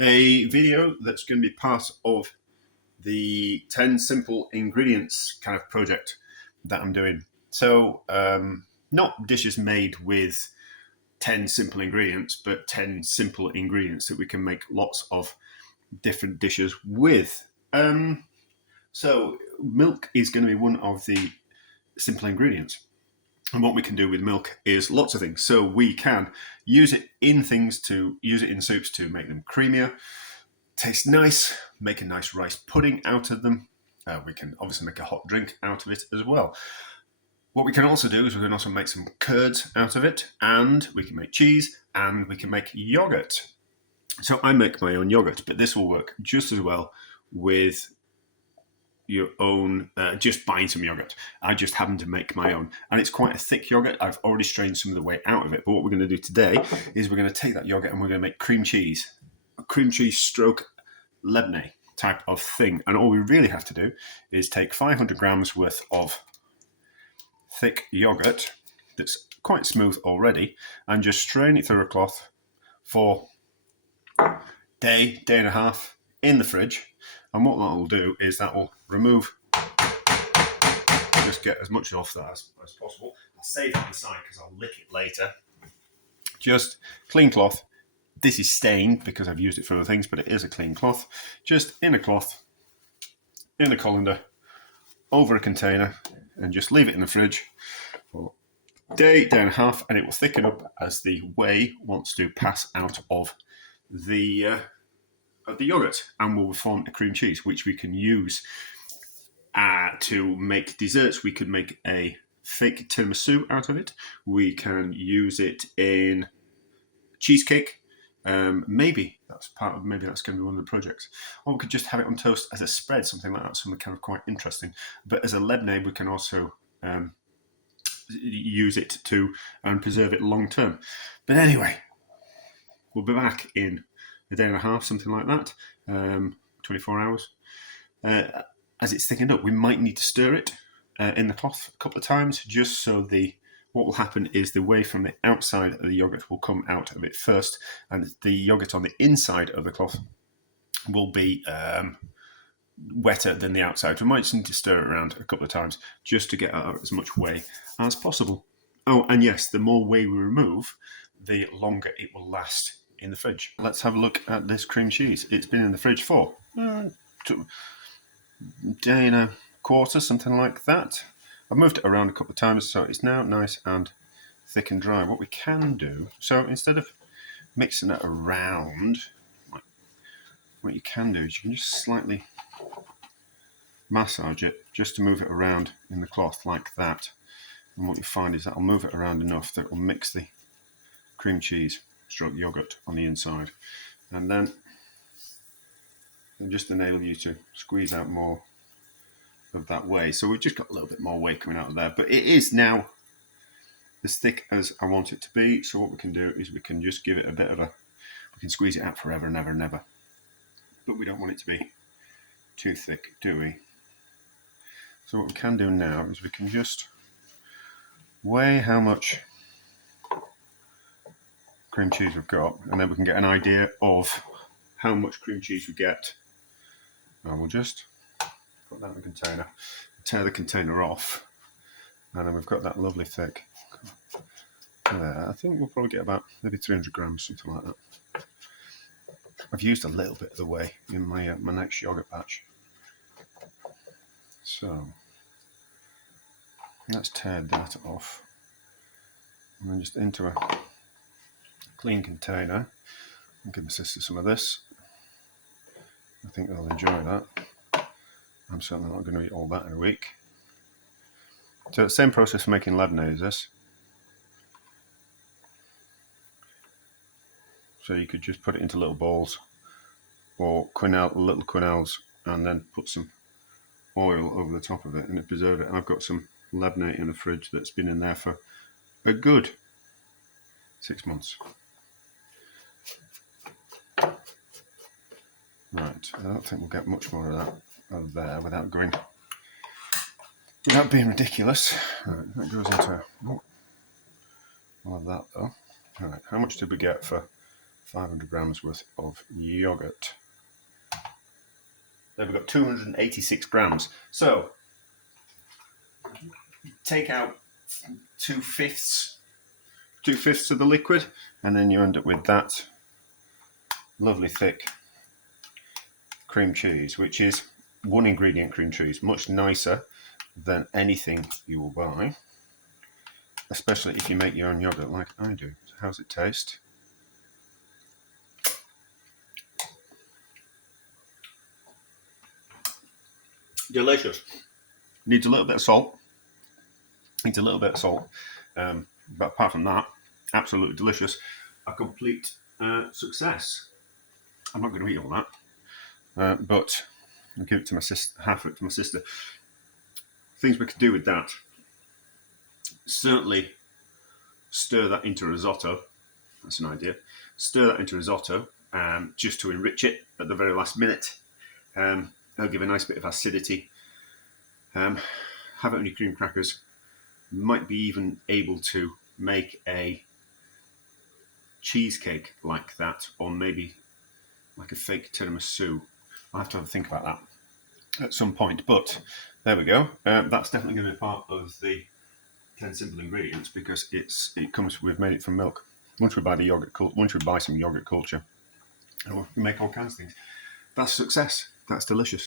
a video that's going to be part of the 10 simple ingredients kind of project that I'm doing. So, not dishes made with 10 simple ingredients, but 10 simple ingredients that we can make lots of different dishes with. So, milk is going to be one of the simple ingredients. And what we can do with milk is lots of things. So we can use it in soups to make them creamier, taste nice, make a nice rice pudding out of them. We can obviously make a hot drink out of it as well. What we can also do is we can also make some curds out of it, and we can make cheese, and we can make yogurt. So I make my own yogurt, but this will work just as well with your own, just buying some yogurt. I just happen to make my own, and it's quite a thick yogurt. I've already strained some of the whey out of it, but what we're going to do today is we're going to take that yogurt and we're going to make cream cheese, a cream cheese stroke lebanais type of thing. And all we really have to do is take 500 grams worth of thick yogurt that's quite smooth already, and just strain it through a cloth for day and a half in the fridge. And what that will do is that will remove, just get as much off that as possible. I'll save it on the side because I'll lick it later. Just clean cloth. This is stained because I've used it for other things, but it is a clean cloth. Just in a cloth, in a colander, over a container, and just leave it in the fridge for day and a half, and it will thicken up as the whey wants to pass out of the yogurt, and will form a cream cheese, which we can use to make desserts. We could make a fake tiramisu out of it. We can use it in cheesecake. Maybe that's going to be one of the projects. Or we could just have it on toast as a spread, something like that, something kind of quite interesting. But as a lebanais, we can also use it to and preserve it long term. But anyway, we'll be back in a day and a half, something like that, 24 hours. As it's thickened up, we might need to stir it in the cloth a couple of times, just so what will happen is the whey from the outside of the yogurt will come out of it first, and the yogurt on the inside of the cloth will be wetter than the outside. We might just need to stir it around a couple of times just to get out as much whey as possible. Oh, and yes, the more whey we remove, the longer it will last in the fridge. Let's have a look at this cream cheese. It's been in the fridge for a day and a quarter, something like that. I've moved it around a couple of times, so it's now nice and thick and dry. What we can do, so instead of mixing it around, what you can do is you can just slightly massage it just to move it around in the cloth like that. And what you find is that will move it around enough that it will mix the cream cheese stroke yogurt on the inside, and then just enable you to squeeze out more of that whey. So we've just got a little bit more whey coming out of there, but it is now as thick as I want it to be. So what we can do is we can just give it a bit of we can squeeze it out forever and ever and ever, but we don't want it to be too thick, do we? So what we can do now is we can just weigh how much cream cheese we've got, and then we can get an idea of how much cream cheese we get. And we'll just put that in the container, tear the container off, and then we've got that lovely thick. I think we'll probably get about maybe 300 grams, something like that. I've used a little bit of the whey in my next yogurt batch. So let's tear that off, and then just into a clean container and give my sister some of this. I think they'll enjoy that. I'm certainly not going to eat all that in a week. So the same process for making lebanais as this. So you could just put it into little balls or little quenelles, and then put some oil over the top of it and preserve it. And I've got some lebanais in the fridge that's been in there for a good 6 months. Right, I don't think we'll get much more of that out of there without being ridiculous. Right, that goes into all of that though. Right, how much did we get for 500 grams worth of yogurt. Then we've got 286 grams. So take out 2/5 of the liquid, and then you end up with that lovely thick cream cheese, which is one ingredient cream cheese, much nicer than anything you will buy, especially if you make your own yogurt like I do. So how's it taste? Delicious. Needs a little bit of salt. But apart from that, absolutely delicious. A complete success. I'm not going to eat all that, but I'll give it to my sister, half of it to my sister. Things we could do with that: certainly stir that into risotto. That's an idea. Stir that into risotto just to enrich it at the very last minute. That'll give a nice bit of acidity. Have it on your cream crackers. Might be even able to make a cheesecake like that, or maybe like a fake tiramisu. I'll have to have a think about that at some point. But there we go. That's definitely going to be part of the 10 simple ingredients, because we've made it from milk. Once we buy some yogurt culture, we can make all kinds of things. That's success. That's delicious.